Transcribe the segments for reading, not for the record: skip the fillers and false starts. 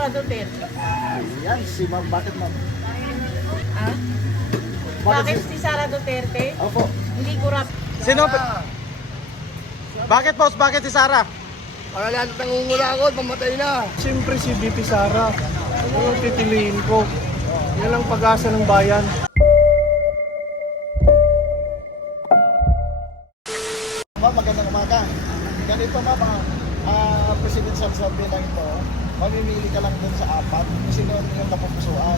Sara Duterte. Yan, si ma'am. Bakit ma'am? Ah? Bakit si Sara Duterte? Opo. Hindi corrupt. Sino? Bakit boss? Bakit si Sara? Para lahat nangungula ako, pamatay na. Siyempre si VP Sara. Ano yung pipiliin ko? Yan ang pag-asa ng bayan. Ma'am, magandang umaga. Ganito ma'am, presidential survey lang ito. Mamimili ka lang dun sa apat. Sino yung napupusuan?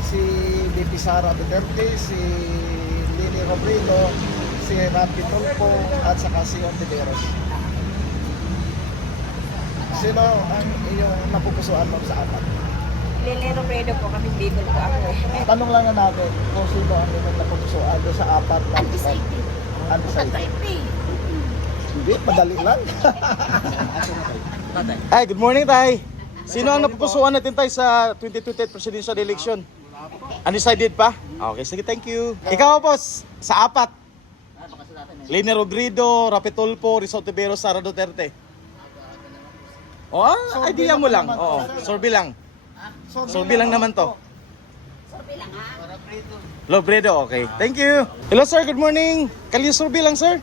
Si VP Sara Duterte, si Lini Robredo, si Rapi Tulfo, at saka si Ontiveros. Sino ang iyong napupusuan mo sa apat? Lene Robredo po, kami bibol po ako eh. Tanong lang na natin kung sino ang iyong napupusuan doon sa apat na Undecided. undecided. Hindi, madali lang. Ay, good morning tay. Sino ang napupusuan natin tay sa 2028 presidential election? Undecided pa? Okay, sige, thank you. Ikaw boss, sa apat. Lene Robredo, Rapi Tulfo, Rizal Ontiveros, Sara Duterte. Oh, idea mo lang. Oo, survey lang. Survey lang naman to. Robredo, okay. Thank you. Hello sir, good morning. Kali survey lang sir.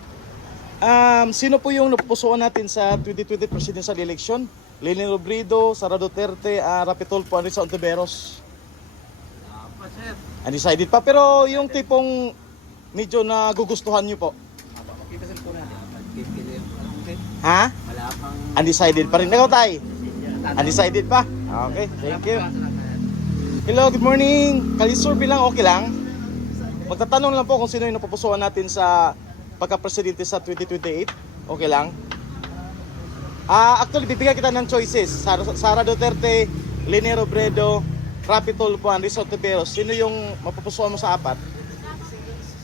Sino po yung napupusuan natin sa 2020 presidential election? Lene Robredo, Sara Duterte, Rapi Tulfo, Rizal Ontiveros. Undecided pa, pero yung tipong medyo nagugustuhan nyo po. Ha? Undecided pa rin. Ikaw tay? Undecided pa? Okay, thank you. Hello, good morning. Kalisurvey lang, okay lang? Magtatanong lang po kung sino yung napupusuan natin sa pagka-presidente sa 2028. Okay lang? Actually, bibigyan kita ng choices. Sara Duterte, Lene Robredo, Rapi Tulfo, Rizal Ontiveros. Sino yung mapupusuan mo sa apat?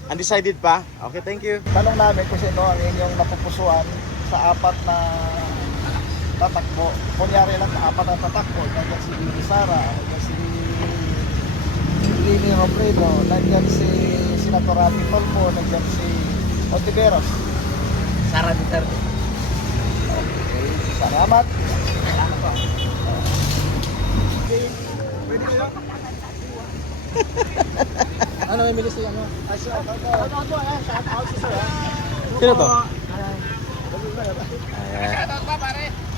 Undecided pa? Okay, thank you. Tanong namin kung sino ang inyong napupusuan sa apat na tatakbo. Kunyari lang na apat na tatakbo. Nandiyan si Bibi Sara, nandiyan si Lini Robredo, nandiyan si Senator Rapi Tulfo, nandiyan si Ontiveros. Sara Duterte. Okay, salamat. Ano may bilis ano? Sino to?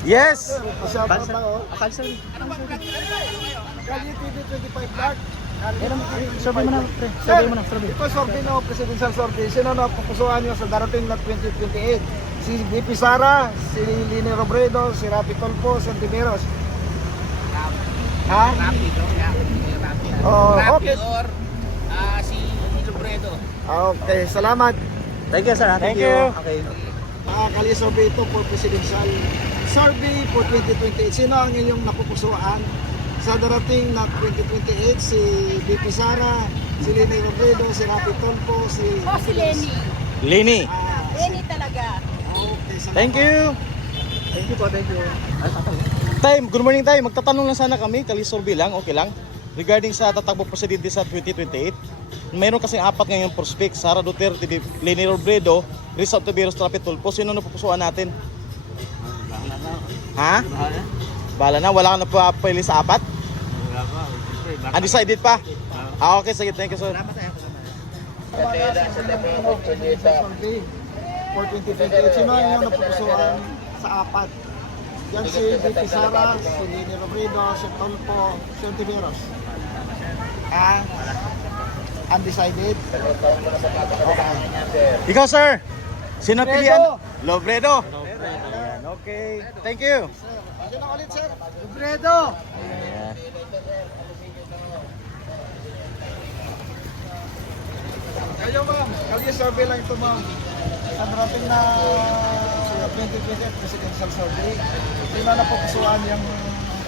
Yes! Shoutout lang oh. Kalsari. Kali TV 25 Dark. Survey mo na, pre. Survey mo na, ito survey no, presidential survey. Sino na pupusuan nyo sa darating na 2028? Si VP Sara, si Lini Robredo, si Rapi Tulfo, si Ontiveros. Ha? Rapido, Oh, okay. or si Robredo. Okay, salamat. Thank you sir. Thank you. Okay. Kali survey ito for presidential survey for 2028. Sino ang inyong napupusuan sa darating na 2028? Si VP Sara, si Lini Robredo, si Rapi Tulfo, si Si Lenny. Lini. Lenny talaga. Okay, salamat. Thank you. Thank you po, thank you. Time, good morning tayo. Magtatanong lang sana kami, kalisurvey lang, okay lang. Regarding sa tatakbo presidente sa 2028. Mayroon kasing apat ngayong prospect, Sara Duterte, Lene Robredo, Rizal Ontiveros, Rapi Tulfo. Sino napupusuan natin? Ha? Bala na, wala ka na papili sa apat? Undecided pa? Okay, sige, thank you sir. Survey for 2028. Sino ang inyong napupusuan sa apat? Yan si VP Sara, si Lini Robredo, si Tulfo, si Ontiveros. Undecided? Okay. Ikaw sir, sino pilihan? Robredo. Ayan, okay, thank you. Sino ulit sir? Robredo! Ayan. Kayo ma'am, kali survey lang ito ma'am. Sa darating na 2028 presidential survey, sino na pupusuan yung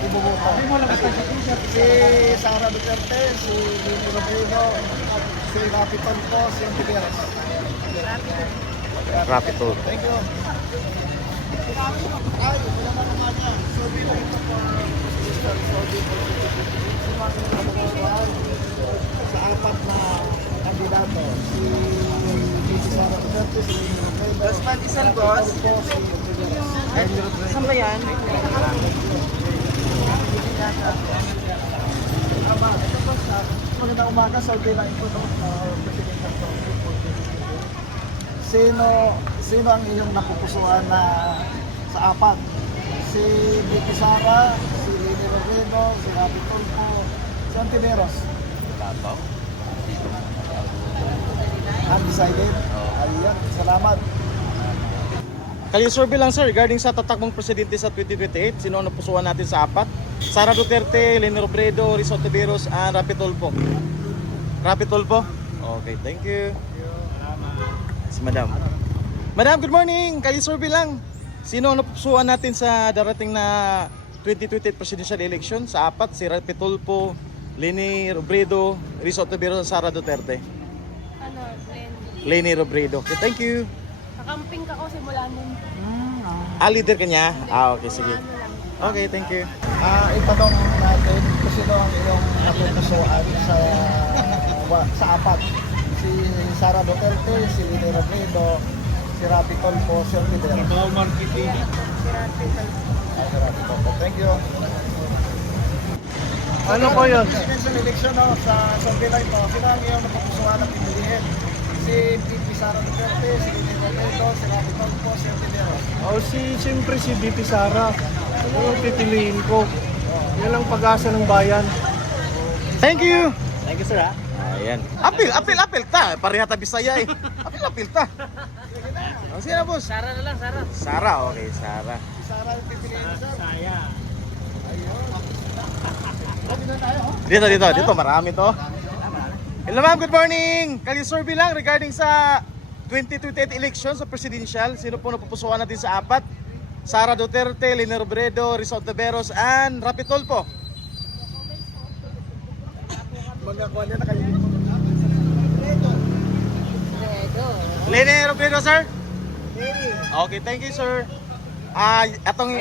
ibubuto? Si Sara Duterte, si Lini Robredo, si Rapi Tulfo, si Ontiveros. Rapi Tulfo. Thank you. Ay, wala na naman niya. Survey lang ito for presidential survey for 2028. Sino ang napupusuan sa apat na kandidato? Si Sara Duterte, si Lini Robredo, Boss Pandesal, boss. si Ontiveros. Saan ba yan? Tama, ito po sa magandang umaga, survey lang ito no, Presidential Survey for 2022. Sino ang iyong napupusuan na sa apat? Si Vicky Sara, si Lini Robredo, si Rapi Tulfo, si Antiveros. Undecided? Ayan, salamat. Kalye survey lang sir, regarding sa tatakbong presidente sa 2028, sino ang napusuan natin sa apat? Sara Duterte, Leni Robredo, Rizal Tiveros, and Rapi Tulfo. Rapi Tulfo? Okay, thank you. Si Madam. Madam, good morning! Kalye survey lang. Sino ang napusuan natin sa darating na 2028 presidential election? Sa apat, si Rapi Tulfo, Leni Robredo, Rizal Tiveros, and Sara Duterte. Leni Robredo. Okay, thank you. Kakamping ka ko simula nun. Leader ka niya? Okay, sige. Okay, thank you. Itanong natin kung sino ang iyong napupusuan sa apat. Si Sara Duterte, si Lini Robredo, si Rapi Tulfo, si Antiveros. Si Rapi Tulfo. Thank you. Ano po yun? Presidential election no, sa survey line po, sino ang iyong napupusuan ng pipiliin? Si VP Sara Duterte, si Lini Robredo, si Rapi Tulfo, si Antiveros. Siyempre si BP Sara. Yung pipiliin ko. Yan ang pag-asa ng bayan. Thank you. Thank you, sir, ha? Ayan. Apil ta. Pareha ta Bisaya eh. Apil ta. Ang sino boss? Sara na lang, Sara. Sara, okay, Sara. Si Sara yung pipiliin niya, sir. Saya. Dito, marami to. Hello ma'am, good morning. Kalye survey lang regarding sa 2028 election sa presidential. Sino po napupusuan natin sa apat? Sara Duterte, Leni Robredo, Rizal Tiveros, and Rapi Tulfo. Magkakuha niya na kayo. Leni Robredo, sir? Okay, thank you, sir. Atong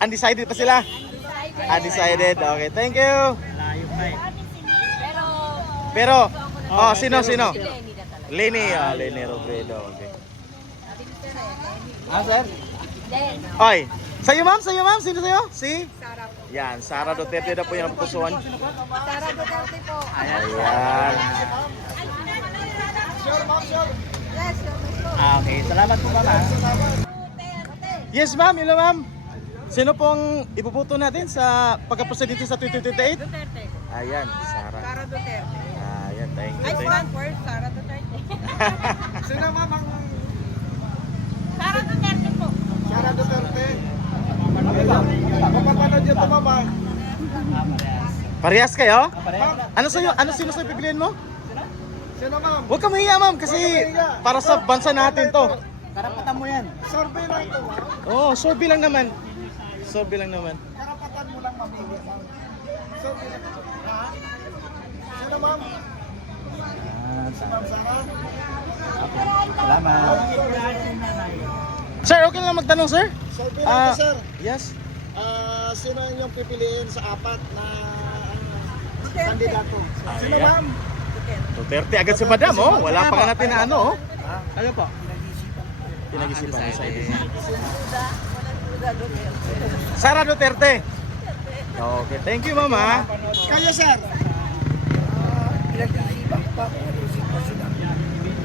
undecided pa sila? Undecided. Okay, thank you. Layo pa eh. Pero, sino? Leni, Leni Robredo. Okay. Sir? Oy, sa'yo ma'am? Sino sa'yo? Si? Sara po. Yan, Sara Duterte na po yung napupusuan. Sara Duterte po. Ayan. Sure, ma'am, sure. Yes, Okay, salamat po, mama. Yes ma'am, hello ma'am. Sino pong ipuputo natin sa pagka-presidente sa 2028? Duterte. Ayan, Sara. Sara Duterte. Ayan, thank you. I Thank stand for Sara Duterte. Sino ma'am ang Sara Duterte po. Sara Duterte? Papapanood niyo ito, mama. Parehas kayo? Ano sino sa pipiliin mo? Sino, ma'am? Huwag ka mahiya ma'am kasi para sa bansa natin to. Karapatan mo yan. Survey lang ito, ma'am. Oh, survey lang naman. Survey lang naman. Karapatan mo lang mamili, ma'am. Survey lang ito. Ha? Sino, ma'am? Si Ma'am Sara? Salamat. Sir, okay lang magtanong sir? Survey lang ito, sir. Yes. Sino ang inyong pipiliin sa apat na kandidato? Sino, Ayan. ma'am? Duterte agad si madam oh. Wala pa nga natin na ano oh. Ano po? Pinag-isipan ni Sara Duterte. Okay, thank you mama. Kayo, sir. Pinag-iisipan pa kung ano yung sitwasyon ng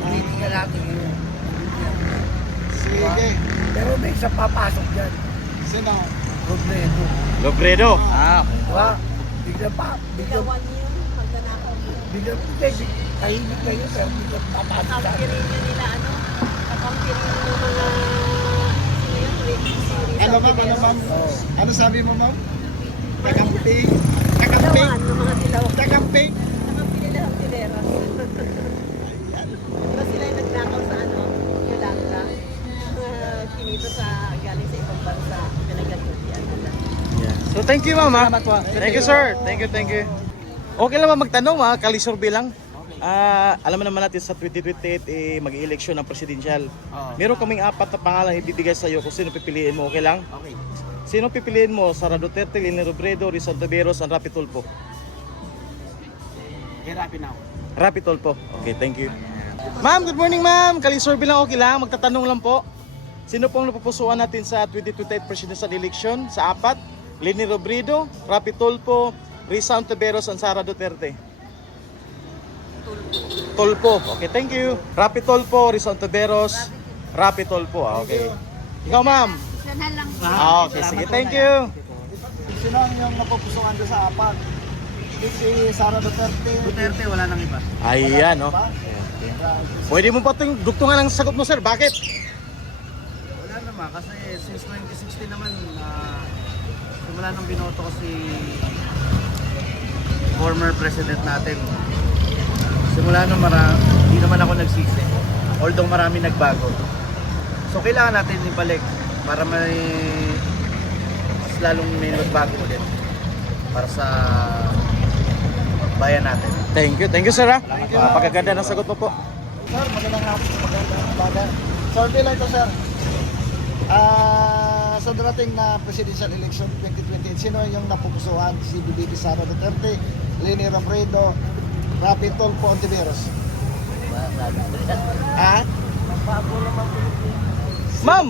politika natin ngayon. Sige. Pero may isa papasok dyan, Sino? Robredo. Lobredo. Diba? Biglang tahimik kayo, pero biglang papasok sa atin. Ano, ma'am? Ano, ma'am? Ano sabi mo, ma'am? Kakamping? Kakamping? Kakamping? Diba sila yung nagnakaw sa Yolanda? Kinito sa galing sa ibang bansa. Pinagagutian nila. Yeah. So thank you mama. Thank you sir. Thank you. Okay lang ba magtanong kalisurvey lang? Alam naman natin sa 2028 mag-eleksyon ng presidential. Meron kaming apat na pangalan ibibigay sa iyo kung sino pipiliin mo, okay lang? Okay. Sino pipiliin mo? Sara Duterte, Leni Robredo, Rizal Tiveros, and Rapi Tulfo? Hirapi na ako. Rapi Tulfo. Okay, thank you. Ma'am, good morning ma'am. Kalisurvey lang, okay lang. Magtatanong lang po. Sino pong napupusuan natin sa 2028 presidential election sa apat? Leni Robredo, Rapi Tulfo, Risa Ontiveros, and Sara Duterte? Tulfo. Okay, thank you. Rapi Tulfo, Risa Ontiveros, Rapi Tulfo. Okay. Ikaw, ma'am? Okay, sige. Thank you. Sino ang yung napupusuan doon sa apat? Si Sara Duterte. Duterte, wala nang iba. Ayan, no? Pwede mo pa itong dugtungan ang sagot mo, sir. Bakit? Wala naman, kasi since 2016 naman, simula nung binoto ko si former president natin, simula nung hindi naman ako nagsisi. Although marami nagbago. So kailangan natin ibalik para mas lalong may nagbago ulit para sa bayan natin. Thank you, sir, ha? Napakaganda ng sagot mo po. Sir, magandang hapon. Magandang umaga. Survey lang ito, sir. Sa darating na presidential election 2028, sino yung napupusuan? Si BBB Sara Duterte, Leni Robredo, Rapi Tulfo, Ontiveros. Ha? Ma'am!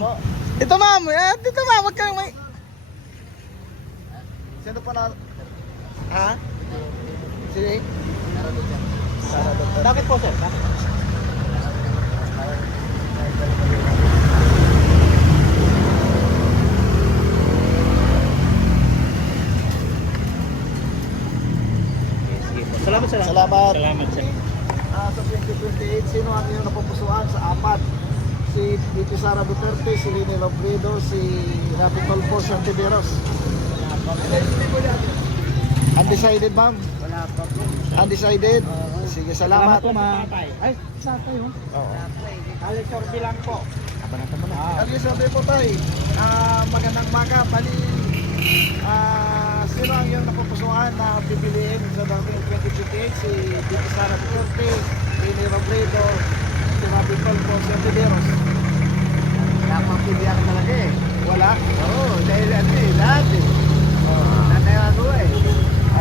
Ito, ma'am! Dito, ma'am! Huwag kang may... Sino pa na... Ha? Si? Sara Duterte. Bakit po, sir? Bakit? Salamat, sir. Salamat. Salamat, sir. Sa 2028, sino ang iyong napupusuan sa apat? Si BP Sara Duterte, si Leni Robredo, si Rapi Tulfo, si Ontiveros. Undecided, ma'am? Wala pa po. Undecided? Sige, salamat. po, ma'am. Ay, sa tayo. Oo. Alex Orbi lang po. Kali sabi po tayo, magandang maga, bali, sino ang iyong napupusuan na pipiliin sa dating 2028? Si BP Sara Duterte, Leni Robredo, si Rapi Tulfo, si Ontiveros. Napapilihan talaga eh. Wala? Oo, dahil ano eh, lahat eh. Nanayano eh.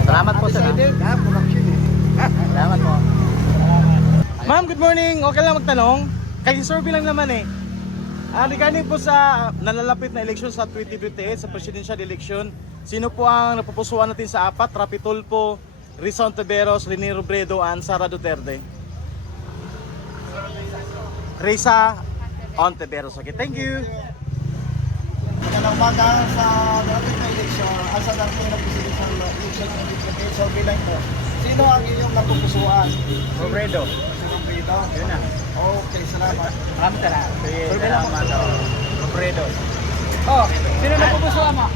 Salamat po, sir, ha? Lahat, production eh. Salamat po. Ma'am, good morning. Okay lang magtanong. Kasi survey lang naman eh. Regarding po sa nalalapit na eleksyon sa 2028, sa presidential election, sino po ang napupusuan natin sa apat? Rapi Tulfo, Risa Ontiveros, Leni Robredo, and Sara Duterte? Risa Ontiveros. Okay, thank you. Magandang umaga sa dating na eleksyon, sa dating na presidential election 2028, survey lang po. Sino ang iyong napupusuan? Robredo. Si Robredo? Yun na. Okay, salamat. Maraming salamat. Salamat. Robredo. Oh, sino na pupusuan mo?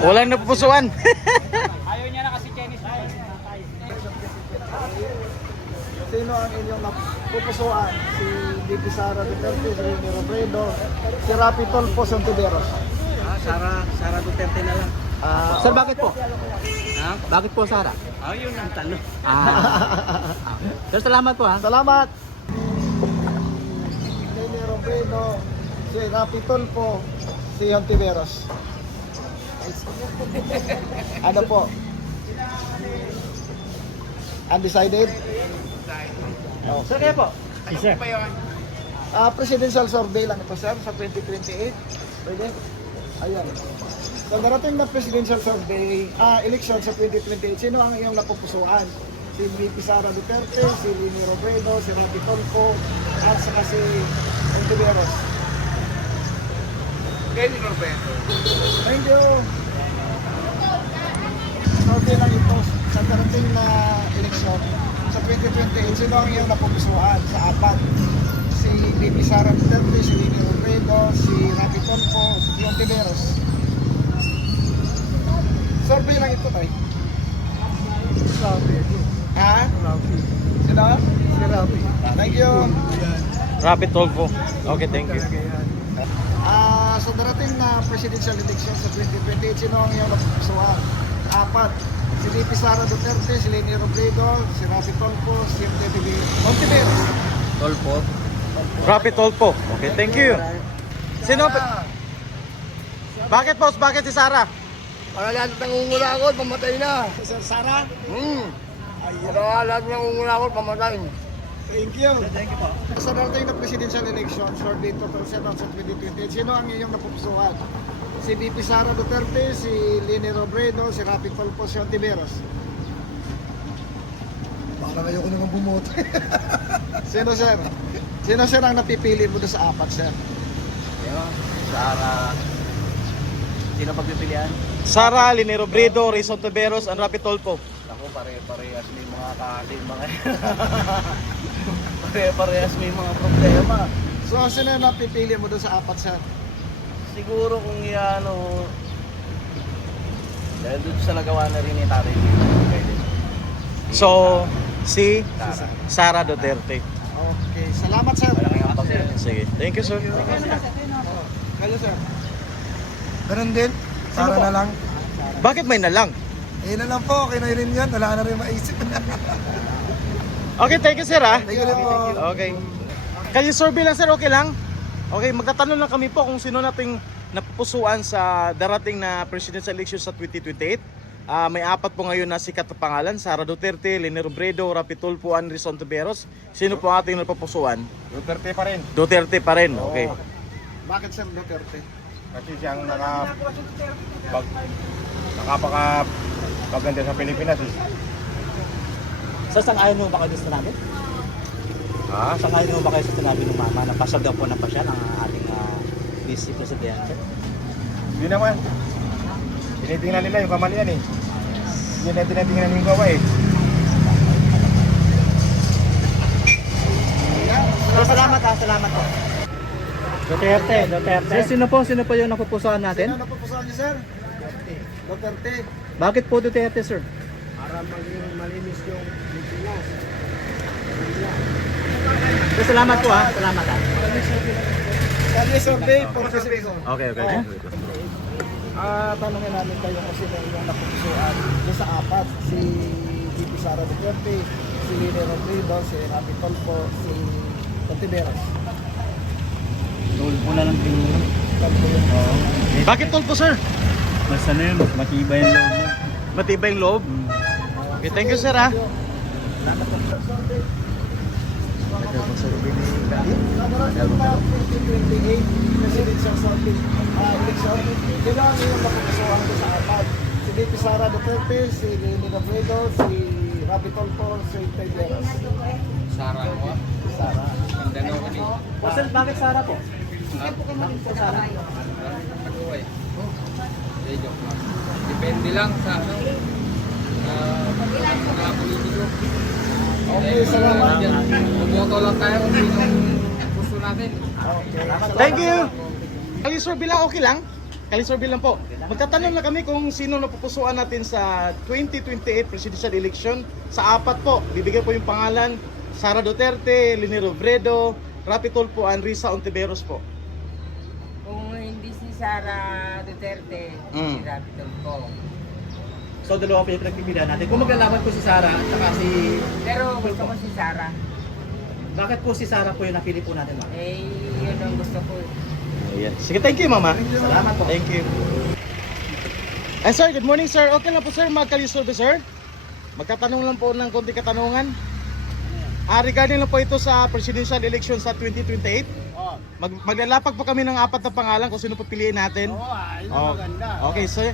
Walang napupusuan. Ayaw niya na kasi Chinese. Sino ang inyong napupusuan? Si BP Sara Duterte, si Leni Robredo, si Rapi Tulfo, si Ontiveros. Sara Duterte na lang. Sir, bakit po? Ha? Bakit po, Sara? Yun ang talo. Sir, salamat po, ha? Salamat! Leni Robredo, si Rapi Tulfo, si Ontiveros. Ano po? Undecided? Oh. Sir, kaya po? Si sir. Presidential survey lang ito, sir, sa 2028. Pwede? Ayan. So, darating na presidential survey, election sa 2028, sino ang iyong napupusuan? Si VP Sara Duterte, si Leni Robredo, si Rapi Tulfo, at saka si Ontiveros. Leni Robredo. Thank you! Survey lang ito sa darating na election sa 2028, sino ang iyong napupusuan sa apat? Si VP Sara Duterte, si Leni Robredo, si Rapi Tulfo, si Ontiveros. Survey lang ito, tayo. Ha? Sino? Si Rapi. Thank you. Rapi Tulfo. Okay, thank you. Sa darating na presidential election sa 2028, sino ang iyong napupusuan? Apat. Si VP Sara Duterte, si Leni Robredo, si Rapi Tulfo, si Ontiveros. Tolpo. Rapi Tulfo. Okay, thank you. Sino? Bakit, boss? Bakit si Sara? Para lahat ng nangungurakot, pamatay na. Sir Sara? Para lahat ng nangungurakot, pamatay. Thank you. Sa darating na presidential election, survey to sa 2028, sino ang iyong napupusuan? si VP Sara Duterte, si Leni Robredo, si Rapi Tulfo, si Ontiveros. Parang ayoko naman bumoto. Sino sir? Sino sir ang napipili mo doon sa apat sir? Ayun, Sara. Sino pagpipilian? Sara, Leni Robredo, Risa Ontiveros, and Rapi Tulfo. Ako pare-parehas may mga mga pare-parehas may mga problema. So sino ang napipili mo doon sa apat sir? Siguro kung ano dahil doon sa nagawa na rin ni Tatay pwede. So, si Sara. Sara Duterte. Okay, salamat sir. Malaking ambag yan. Sige, thank you sir. Kayo sir. Ganun din. Sara na lang. Bakit may nalang? Eh na lang po, okay na rin yan. Wala na rin maisip. Okay, thank you sir ha. Thank you rin po. Okay. Kayo survey lang sir, okay lang? Okay, magtatanong lang kami po kung sino nating napupusuan sa darating na presidential election sa 2028. May apat po ngayon na sikat na pangalan, Sara Duterte, Leni Robredo, Rapi Tulfo, and Risa Ontiveros. Sino po ang ating napupusuan? Duterte pa rin. Duterte pa rin, okay. Bakit sir Duterte? Kasi siyang nakapaganda sa Pilipinas. So, sang-ayon mo ba kayo sa namin? Ha? Sang-ayon mo ba kayo sa sinabi ng mama na pasag daw po na pa siya ng ating vice presidente? Hindi naman. Tinitingnan nila yung kamalian eh. Yun ang tinitingnan yung gawa eh. So, salamat salamat po. Duterte. Sino po yung napupusuan Sino natin? ang napupusuan niyo sir? Duterte. Bakit po Duterte, sir? Para maging malinis yung Pilipinas. So, salamat po salamat Kali survey for president. Okay, okay. Tanungin namin kayo kung sino yung napupusuan doon sa apat. Si VP Sara Duterte, si Leni Robredo, si Rapi Tulfo, si Ontiveros. Tulpo na lang siguro. Tulfo yun. Bakit Tulfo sir? Mas ano yun, mas matibay ang loob niya. Matibay yung loob? Okay, thank you sir ha. Nadarang na 2028 presidential election. Kailangan yung napupusuan doon sa apat. Si VP Sara Duterte, si Leni Robredo, si Rapi Tulfo, si Ontiveros. Sara. Sir, bakit Sara po? Depende lang sa ano, mga politiko. Okay, salamat. Bumoto lang tayo kung sinong gusto natin. Thank you! Kalisurvey lang, okay lang? Kalisurvey lang po. Magtatanong lang kami kung sino napupusuan natin sa 2028 presidential election. Sa apat po, bibigyan po yung pangalan, Sara Duterte, Leni Robredo, Rapi Tulfo, and Risa Ontiveros po. Kung hindi si Sara Duterte, si Rapi Tulfo. So, dalawa po yung pinagpipilian natin. Kung maglalaban po si Sara at saka si... Pero gusto ko si Sara. Bakit po si Sara po yung napili po natin, ma'am? Yun ang gusto ko. Ayan. Sige, thank you mama. Salamat po. Thank you. Sir, good morning sir. Okay lang po sir, magkalisurvey sir. Magkatanong lang po ng konti katanungan. Regarding lang po ito sa presidential election sa 2028. Maglalapag po kami ng apat na pangalan kung sino pipiliin natin. Okay, so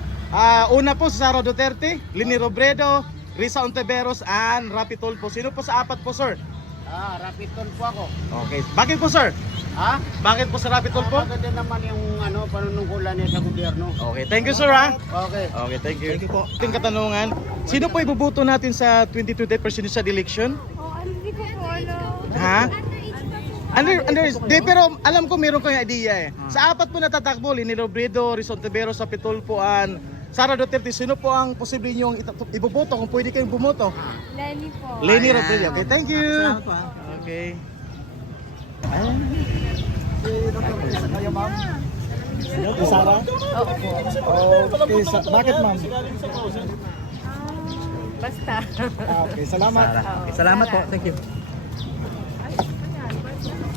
una po si Sara Duterte, Leni Robredo, Risa Ontiveros, and Rapi Tulfo. Sino po sa apat po sir? Rapi Tulfo ako. Okay, bakit po sir? Ha? Bakit po sa Rapi Tulfo? Maganda naman yung panunungkulan niya sa gobyerno. Okay, thank you sir ha. Okay. Okay, thank you. Thank you po. Ating katanungan, sino po iboboto natin sa 2028 presidential election? Hindi ko po alam. Ha? Di, pero alam ko meron kayong idea eh. Sa apat po natatakbo, Leni Robredo, Risa Ontiveros, Rapi Tulfo, and Sara Duterte, sino po ang posible niyong iboboto kung pwede kayong bumoto? Lenny po. Leni Robredo. Okay, thank you. Salamat po Okay. Kayo ma'am? Si Sara? Okay, bakit ma'am? Basta. Okay, salamat. Okay, salamat po. Thank you.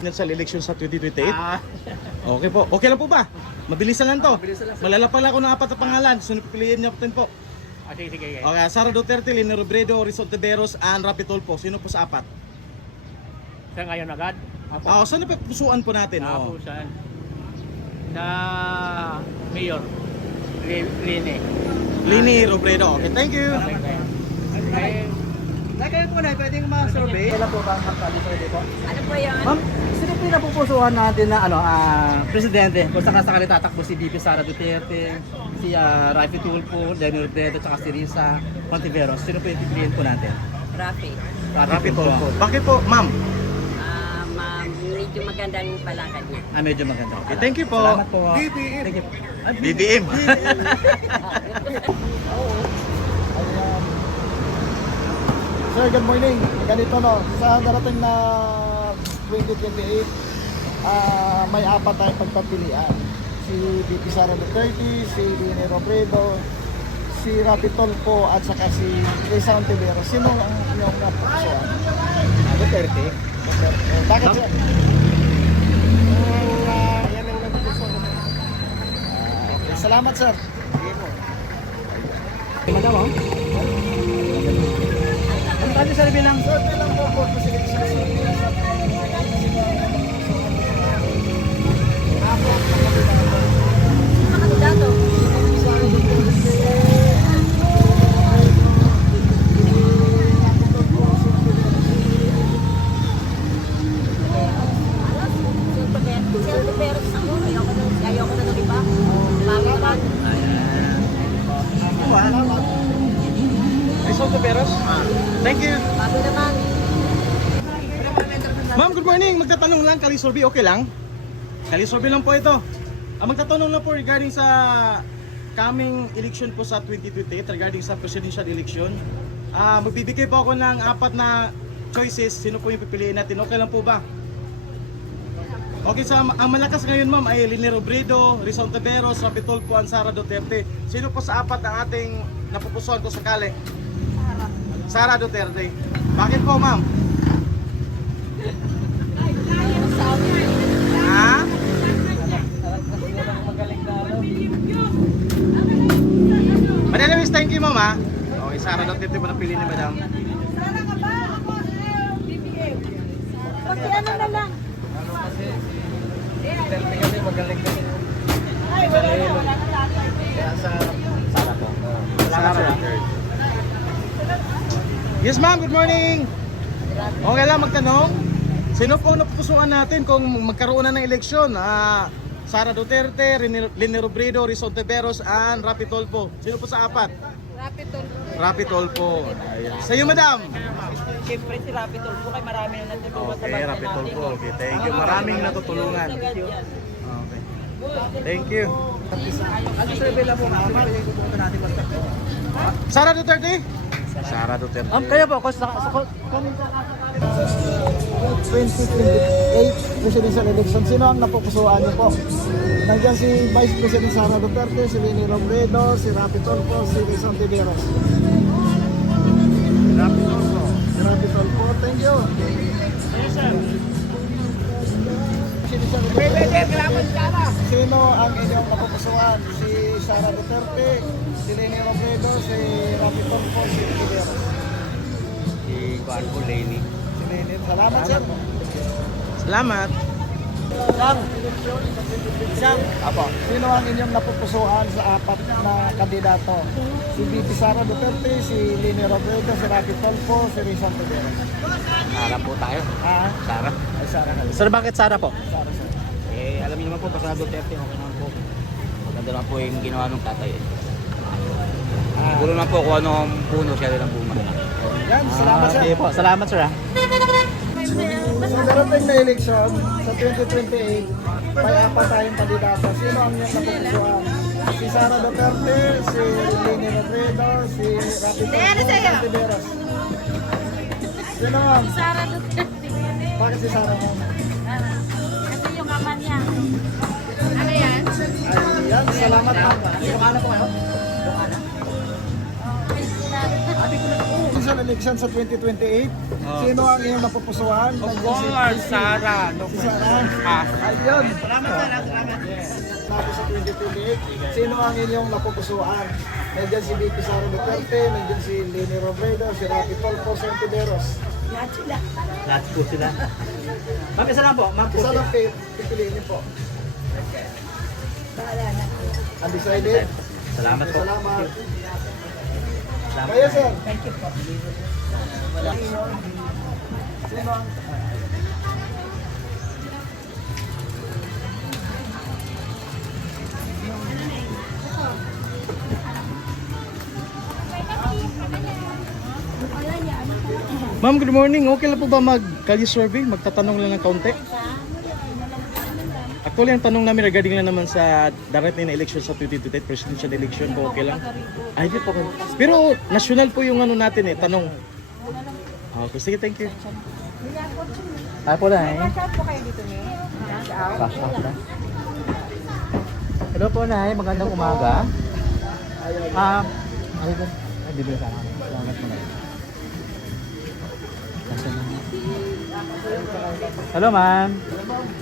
Sa election sa 2028? Okay po. Okay lang po ba? Mabilisan lang to. Malalapal ako ng apat na pangalan. Sino pipiliin niyo po? Okay. Okay, Sara Duterte, Leni Robredo, Risa Ontiveros, and Rapi Tulfo. Sino po sa apat? Sa ngayon agad? Saan na pusuan po natin? Saan? Sa mayor. Lini. Lini Robredo. Okay, thank you. Kayo po na, pwedeng ma-survey. Kailan po ba ang survey po? Ano po yan? Ma'am, sino po yung napupusuhan natin na presidente kung sakasakali tatakbo si VP Sara Duterte, si Rafi Tulfo, Lenny Robredo, tsaka si Risa Contiveros. Sino po yung pipiliin po natin? Rafi. Rapi Tulfo. Bakit po, ma'am? Medyo magandang palakad niya. Medyo maganda. Okay, thank you po. Salamat po. BBM. Thank you. BBM. Sir, good morning. Ganito no, sa darating na 2028, may apat tayong pagpapilian. Si VP Sara Duterte, si Lini Robredo, si Rapi Tulfo at saka si Risa Contiveros. Sino ang iyong napupusuan? Duterte. Bakit sir? Yan ang napupusuan ko. Okay, salamat sir. Madam, oh. Ano tayo sa bilang? Sir, bilang po po Kandidato. Ayoko na ng iba. Bakit naman? Rizal Contiveros. Thank you. Bago naman. Ma'am, good morning. Magtatanong lang, Kalisorby, okay lang? Kalisorby lang po ito. Magtatanong lang po regarding sa coming election po sa 2028, regarding sa presidential election. Magbibigay po ako ng 4 na choices. Sino po yung pipiliin natin? Okay lang po ba? Okay, ang malakas ngayon ma'am ay Lini Robredo, Risa Contiveros, Rapi Tulfo, and Sara Duterte. Sino po sa 4 ang ating napupusuan ko sakali? Sara Duterte. Bakit po ma'am? Ha? Madam Luis, thank you ma'am ha. Okay, Sara Duterte po napili ni madam. Pati ano na lang. Duterte kasi magaling kasi. Kaya sa Sara po. Sara Duterte. Yes ma'am, good morning. Okay lang magtanong. Sino po ang napupusuan natin kung magkaroon na ng eleksyon? Sara Duterte, Lini Robredo, Risa Contiveros, and Rapi Tulfo. Sino po sa 4? Rapi Tulfo. Rapi Tulfo. Ayan. Sa iyo madam. Siyempre si Rapi Tulfo kay marami na natutulungan sa Okay, bansa Rapi natin. Tulfo. Okay, thank you. Maraming natutulungan. Okay. Thank you. Ano survey lang po ma'am? Sino yung pupunta natin basta? Sara Duterte? Sara Duterte. Kayo po, 2028 presidential election, sino ang napupusuan niyo po? Nandiyan si Vice President Sara Duterte, si Lini Robredo, si Rapi Tulfo, si Risa Contiveros. Rapi Tulfo. Si Rapi Tulfo, thank you. Sino ang inyong napupusuan? Si Sara Duterte, si Lini Robredo, si Rapi Tulfo, si Contiveros. Si Juan po, Lenny. Si Lini. Salamat sir. Salamat. Apo. Sino ang inyong napupusuan sa 4 na kandidato? Si VP Sara Duterte, si Lini Robredo, si Rapi Tulfo, si Risa Contiveros. Sara po tayo. Sara. Ay, Sara ka. Sir, bakit Sara po? Sara, sir. Alam niyo naman po, basta Duterte, okay naman po. Maganda naman po yung ginawa ng tatay. Siguro naman po kung anong puno siya rin ang bunga. Yan, salamat sir. Sige po, salamat sir. Sa darating na eleksyon sa 2028, may 4 tayong kandidato. Sino ang inyong napupusuan? Si Sara Duterte, si Lini Robredo, si Rapi Tulfo, si Contiveros. Sino ang? Sara Duterte. Bakit si Sara mo? Kasi yung ama niya. Ano yan? Ayan, salamat po. Ano po kayo? Sa election sa 2028, sino ang iyong napupusuan? Of course, Sara. Si Sara. Ayun. Salamat sir, salamat. Tapos sa 2028, sino ang inyong napupusuan? Nandiyan si VP Sara Duterte, nandiyan si Lini Robredo, si Rapi Tulfo, si Contiveros. Lahat po sila. Ma'am, isa lang po. Ma'am, Isa lang pipiliin niyo po. Undecided? Salamat po. Salamat. Kaya sir. Thank you po. Sino ang Ma'am, good morning. Okay lang po ba mag-kalye survey? Magtatanong lang ng kaunti? Actually, ang tanong namin regarding lang naman sa darating na election sa 2028 presidential election po, okay lang? Ay, di po. Pero national po yung ano natin eh, tanong. Okay, sige, thank you. Ay po na eh. Shout po kayo dito ni. Cash out na. Hello po na magandang umaga. Ano ba? Ay, bibili sa akin. Salamat mo na. Hello ma'am.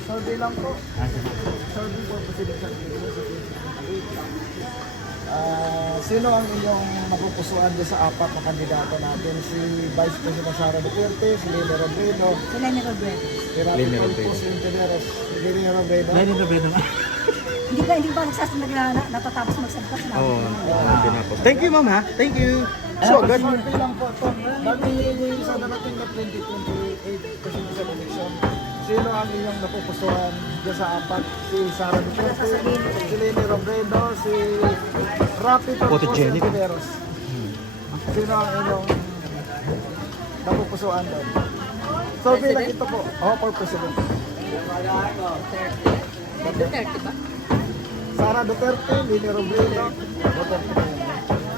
survey lang po? Ah, sige. Survey for presidential sino ang inyong mapupusuan dyan sa apat na kandidato natin? Si Vice President Sara Duterte, si Lene Robredo, Sila ni Robert. si Rafi Tulfo, si Intiveros, si Lene Robredo. Ay, hindi na. Hindi ba nagsasabi na natatapos magsalita sa Oo, din ako. Thank you, ma'am ha. Thank you. So, good. Survey lang po ito. Dahil sa darating na 2028 presidential election, sino ang inyong napupusuan dyan sa apat? Si Sara Duterte, si Lene Robredo, si Rafi Tulfo, si Photogenic. Intiveros. Sino ang inyong napupusuan doon? Survey lang ito po. For president. Duterte ba? Sara Duterte, Lene Robredo, Duterte.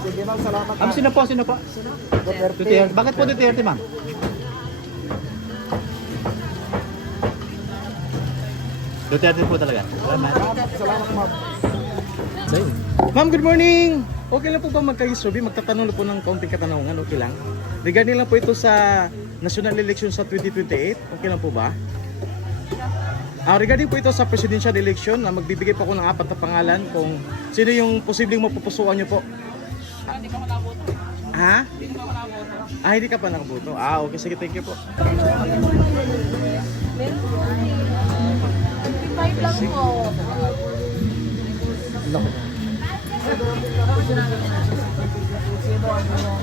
Sige ma'am, salamat Ma'am, sino po? Duterte. Duterte. Bakit po Duterte ma'am? Duterte po talaga. Salamat. Salamat ma'am. Ma'am, good morning. Okay lang po ba magkayo survey? Magtatanong lang po ng kaunting katanungan, okay lang? Regarding lang po ito sa national election sa 2028, okay lang po ba? Regarding po ito sa presidential election, magbibigay po ako ng 4 na pangalan kung sino yung posibleng mapupusuan nyo po. Hindi pa ako nakaboto. Ha? Hindi pa ako nakaboto. Hindi ka pa nakaboto. Okay. Sige, thank you po. Meron po. 55 lang po. Sino ang inyong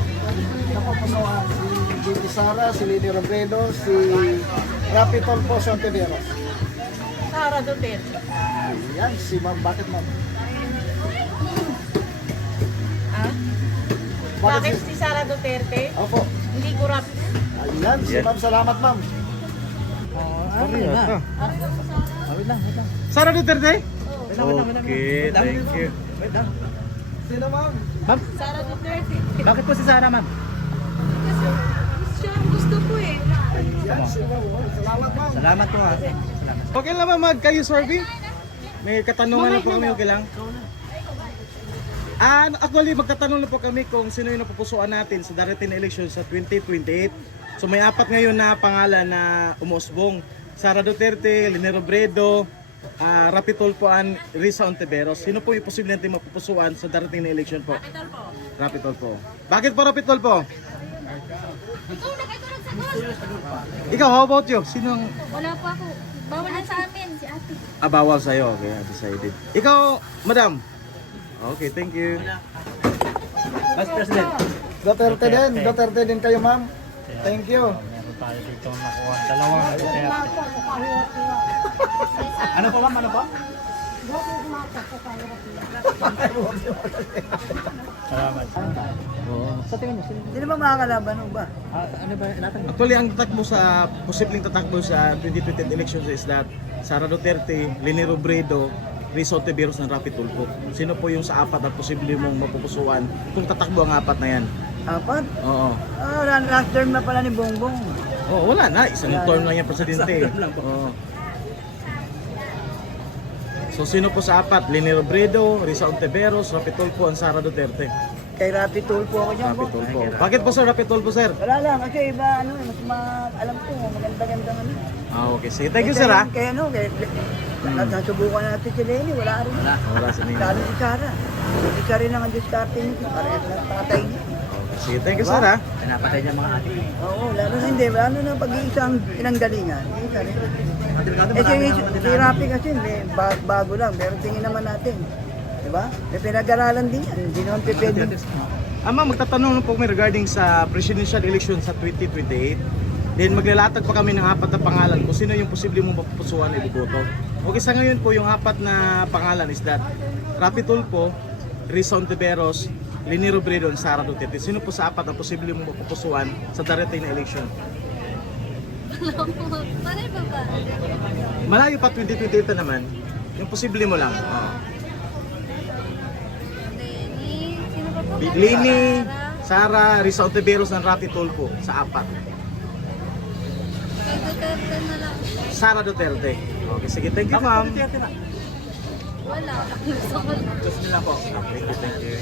napupusuan? Si Bibi Sara, si Lene Robredo, si Rafi Tulfo, si Intiveros. Sara Duterte. Yan, si ma'am. Bakit ma'am? Bakit si Sara Duterte? Opo. Hindi ko rap. Ayan, si ma'am. Salamat ma'am. Wait lang. Sara Duterte? Okay, thank you. Sino ma'am? Ma'am, Sara Duterte. bakit po si Sarah ma'am? Siya ang gusto ko eh. Yan, si ma'am. Salamat ma'am. Salamat po ha. Okay lang ba magkayo survey? May katanungan lang po kami, okay lang? Actually, magtatanong na po kami kung sino yung napupusuan natin sa darating na election sa 2028. So may 4 ngayon na pangalan na umuusbong. Sara Duterte, Lene Robredo, Rafi Tulfo, Risa Ontiveros. Sino po yung posible natin mapupusuan sa darating na election po? Rafi Tulfo. Bakit po Rafi Tulfo? Ikaw, how about you? Sino ang... Wala po ako. Bawal na sa amin, si ate. bawal sa'yo. Okay, decided. Ikaw, madam? Okay, thank you. Vice President. Duterte din. Duterte din kayo ma'am. Thank you. Meron tayo dito nakuha. Dalawang Ano po ma'am? Ano po? Salamat. Sa tingin mo, sino? Hindi naman makakalaban mo ba? Ano ba? Natin Actually, ang tatakbo sa, posibleng tatakbo sa 2028 elections is that Sara Duterte, Lene Robredo, Risa Ontiveros ng Rafi Tulfo. Sino po yung sa 4 at posible mong mapupusuan kung tatakbo ang 4 na yan? Apat? Oo. Last term na pala ni Bongbong. Oh, wala na. Isang term lang yung presidente. Oo. So, sino po sa 4? Lene Robredo, Risa Ontiveros, Rafi Tulfo, and Sara Duterte. Kay Rafi Tulfo ako dyan Rafi po. Tulfo. Bakit po sir Rafi Tulfo, sir? Wala lang, kasi iba alam ko, maganda-ganda ano. Okay. Sige. Thank you, sir, ha? Kaya nasubukan natin si Lenny, wala rin. Wala sa ninyo. Lalo si Sara. Isa rin ang diskarte niya, parehas lang patay niya. Sige. Thank you, sir, ha? pinapatay niya mga ate. Oo, lalo na hindi, lalo na pag-iisang pinanggalingan. Isa rin. Si Rafi kasi, bago lang, pero tingin naman natin. Di ba? May pinag-aralan din yan. Hindi naman pipwede. Ma'am, magtatanong lang po kami regarding sa presidential election sa 2028. Then maglalatag pa kami ng 4 na pangalan kung sino yung posible mong mapupusuan na iboboto. Okay, sa ngayon po yung 4 na pangalan is that Rapi Tulfo, Risa Ontiveros, Leni Robredo, and Sara Duterte. Sino po sa 4 ang posible mong mapupusuan sa darating na election? Paano ba ba? Malayo pa 2028 na naman. Yung posible mo lang. Oo. Lenny. Sino ba po? Leni, Sara, Risa Ontiveros, and Rapi Tulfo sa 4. Kay Duterte na lang. Sara Duterte. Okay, sige. Thank you, ma'am. Wala. Gusto ko lang. Thank you, thank you.